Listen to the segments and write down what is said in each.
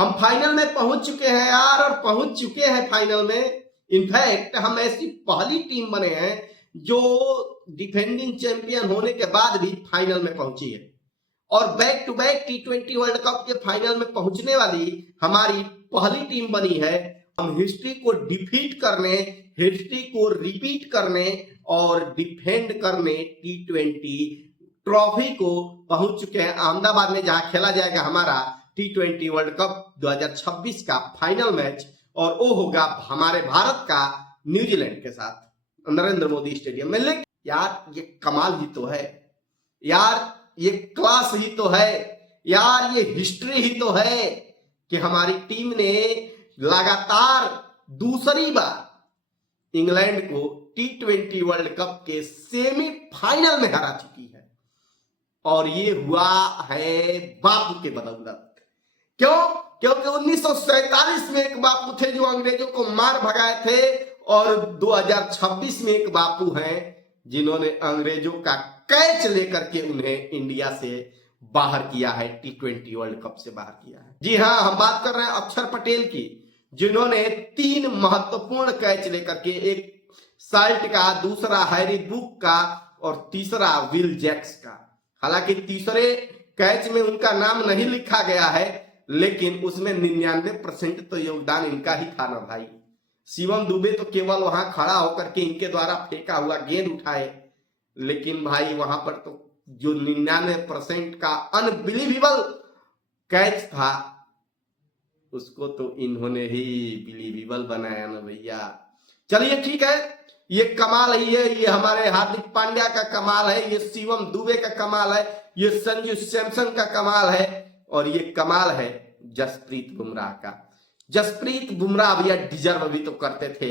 हम फाइनल में पहुंच चुके हैं यार, और पहुंच चुके हैं फाइनल में। इनफैक्ट हम ऐसी पहली टीम बने हैं जो डिफेंडिंग चैंपियन होने के बाद भी फाइनल में पहुंची है, और back to back T20 world cup के फाइनल में पहुंचने वाली हमारी पहली टीम बनी है। हम हिस्ट्री को डिफीट करने, हिस्ट्री को रिपीट करने और डिफेंड करने T20 ट्रॉफी को पहुंच चुके हैं अहमदाबाद में, जहां खेला जाएगा हमारा T20 वर्ल्ड कप 2026 का फाइनल मैच, और वो होगा हमारे भारत का न्यूजीलैंड के साथ नरेंद्र मोदी स्टेडियम में। लेकिन यार ये कमाल ही तो है यार, ये क्लास ही तो है यार, ये हिस्ट्री ही तो है कि हमारी टीम ने लगातार दूसरी बार इंग्लैंड को T20 वर्ल्ड कप के सेमीफाइनल में हरा चुकी है, और ये हुआ है बापू के बदौलत। क्यों? क्योंकि 1947 में एक बापू थे जो अंग्रेजों को मार भगाए थे, और 2026 में एक बापू हैं जिन्होंने अंग्रेजों का कैच लेकर के उन्हें इंडिया से बाहर किया है, T20 वर्ल्ड कप से बाहर किया है। जी हाँ, हम बात कर रहे हैं अक्षर पटेल की, जिन्होंने 3 महत्वपूर्ण कैच लेकर के, एक साल्ट का, दूसरा हैरी ब्रूक का और तीसरा विल जैक्स का। हालांकि तीसरे कैच में उनका नाम नहीं लिखा गया है, लेकिन उसमें 99% तो योगदान इनका ही था ना भाई। शिवम दुबे तो केवल वहां खड़ा होकर के इनके द्वारा फेंका हुआ गेंद उठाए, लेकिन भाई वहां पर तो जो 99% का अनबिलीवेबल कैच था उसको तो इन्होंने ही बिलीवेबल बनाया ना भैया। चलिए ठीक है, ये कमाल ही है, ये हमारे हार्दिक पांड्या का कमाल है, ये शिवम दुबे का कमाल है, ये संजू सैमसन का कमाल है, और ये कमाल है जसप्रीत बुमराह का। जसप्रीत बुमराह भैया डिजर्व भी तो करते थे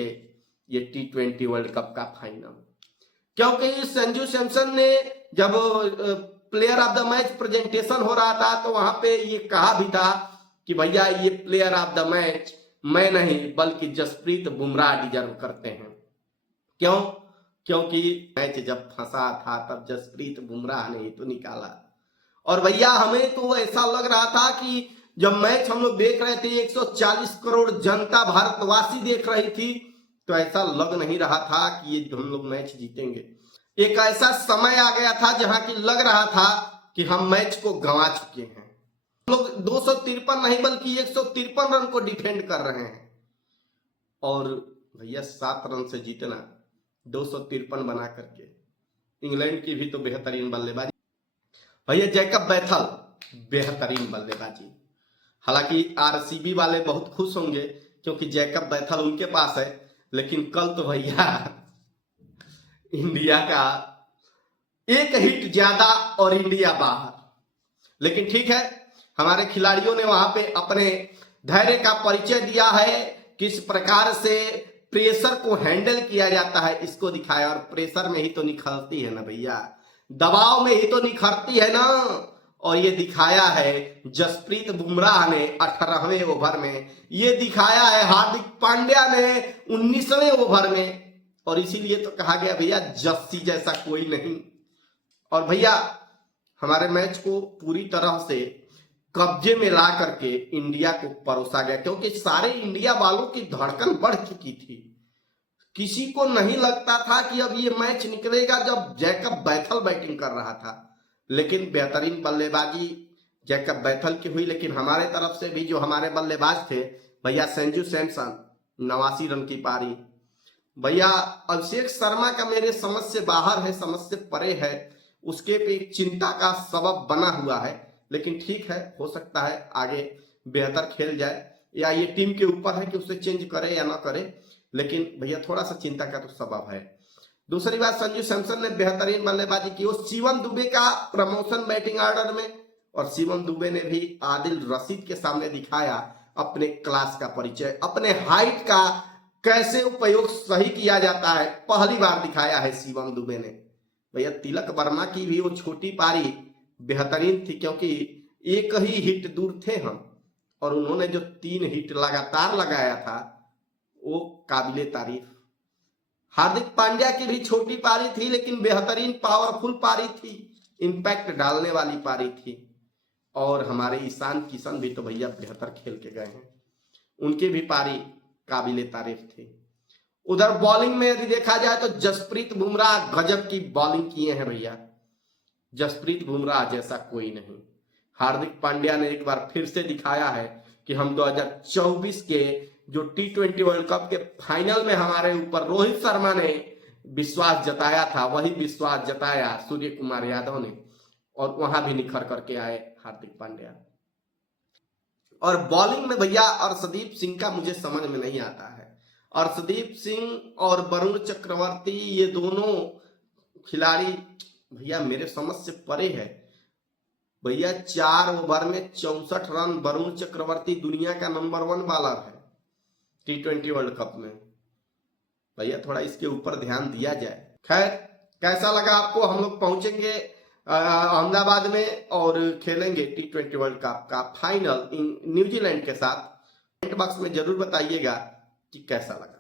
ये T20 वर्ल्ड कप का फाइनल, क्योंकि संजू सैमसन ने जब player of the match presentation हो रहा था तो वहां पे ये कहा भी था कि भैया ये प्लेयर ऑफ द मैच मैं नहीं बल्कि जसप्रीत बुमराह डिजर्व करते हैं। क्यों? क्योंकि मैच जब फंसा था तब जसप्रीत बुमराह ने ही तो निकाला। और भैया हमें तो ऐसा लग रहा था कि जब मैच हम लोग देख रहे थे, 140 करोड़ जनता भारतवासी देख रही थी, तो ऐसा लग नहीं रहा था कि ये हम लोग मैच जीतेंगे। एक ऐसा समय आ गया था जहां की लग रहा था कि हम मैच को गंवा चुके हैं। हम लोग 253 नहीं बल्कि 153 रन को डिफेंड कर रहे हैं, और भैया 7 रन से जीतना 253 बना करके। इंग्लैंड की भी तो बेहतरीन बल्लेबाजी भैया, जैकब बैथल बेहतरीन बल्लेबाजी। हालांकि RCB वाले बहुत खुश होंगे क्योंकि जैकब बैथल उनके पास है, लेकिन कल तो भैया इंडिया का एक हिट ज्यादा और इंडिया बाहर। लेकिन ठीक है, हमारे खिलाड़ियों ने वहां पे अपने धैर्य का परिचय दिया है, किस प्रकार से प्रेशर को हैंडल किया जाता है इसको दिखाया, और प्रेशर में ही तो निखरती है ना भैया, दबाव में ही तो निखरती है ना। और ये दिखाया है जसप्रीत बुमराह ने 18वें ओवर में, ये दिखाया है हार्दिक पांड्या ने 19वें ओवर में, और इसीलिए तो कहा गया भैया जस्सी जैसा कोई नहीं। और भैया हमारे मैच को पूरी तरह से कब्जे में ला करके इंडिया को परोसा गया, क्योंकि सारे इंडिया वालों की धड़कन बढ़ चुकी थी। किसी को नहीं लगता था कि अब ये मैच निकलेगा जब जैकब बैथल बैटिंग कर रहा था, लेकिन बेहतरीन बल्लेबाजी जैकब बैथल की हुई। लेकिन हमारे तरफ से भी जो हमारे बल्लेबाज थे भैया, संजू सैमसन 89 रन की पारी। भैया अभिषेक शर्मा का मेरे समझ से बाहर है, समझ से परे है, उसके पे एक चिंता का सबब बना हुआ है। लेकिन ठीक है, हो सकता है आगे बेहतर खेल जाए, या ये टीम के ऊपर है कि उसे चेंज करे या ना करे, लेकिन भैया थोड़ा सा चिंता का तो सबब है। दूसरी बात, संजू सैमसन ने बेहतरीन बल्लेबाजी की, वो शिवम दुबे का प्रमोशन बैटिंग ऑर्डर में, और शिवम दुबे ने भी आदिल रशीद के सामने दिखाया अपने क्लास का परिचय, अपने हाइट का कैसे उपयोग सही किया जाता है, पहली बार दिखाया है शिवम दुबे ने। भैया तिलक वर्मा की भी वो छोटी पारी बेहतरीन थी, क्योंकि एक ही हिट दूर थे हम, और उन्होंने जो 3 हिट लगातार लगाया था वो काबिले तारीफ। हार्दिक पांड्या की भी छोटी पारी थी, लेकिन बेहतरीन पावरफुल पारी थी, इंपैक्ट डालने वाली पारी थी। और हमारे ईशान किशन भी तो भैया बेहतर खेल के गए हैं, उनकी भी पारी काबिले तारीफ थी। उधर बॉलिंग में यदि देखा जाए तो जसप्रीत बुमराह गजब की बॉलिंग किए हैं भैया, जसप्रीत बुमराह जैसा कोई नहीं। हार्दिक पांड्या ने एक बार फिर से दिखाया है कि हम 2024 के जो T20 वर्ल्ड कप के फाइनल में हमारे ऊपर रोहित शर्मा ने विश्वास जताया था, वही विश्वास जताया सूर्य कुमार यादव ने, और वहां भी निखर करके आए हार्दिक पांड्या। और बॉलिंग में भैया अर्शदीप सिंह का मुझे समझ में नहीं आता है। अर्शदीप सिंह और वरुण चक्रवर्ती ये दोनों खिलाड़ी भैया मेरे समझ से परे है। भैया 4 ओवर में 64 रन, वरुण चक्रवर्ती दुनिया का नंबर 1 बॉलर है T20 वर्ल्ड कप में। भैया थोड़ा इसके ऊपर ध्यान दिया जाए। खैर कैसा लगा आपको? हम लोग पहुंचेंगे अहमदाबाद में और खेलेंगे T20 वर्ल्ड कप का फाइनल न्यूजीलैंड के साथ। कमेंट बॉक्स में जरूर बताइएगा कि कैसा लगा।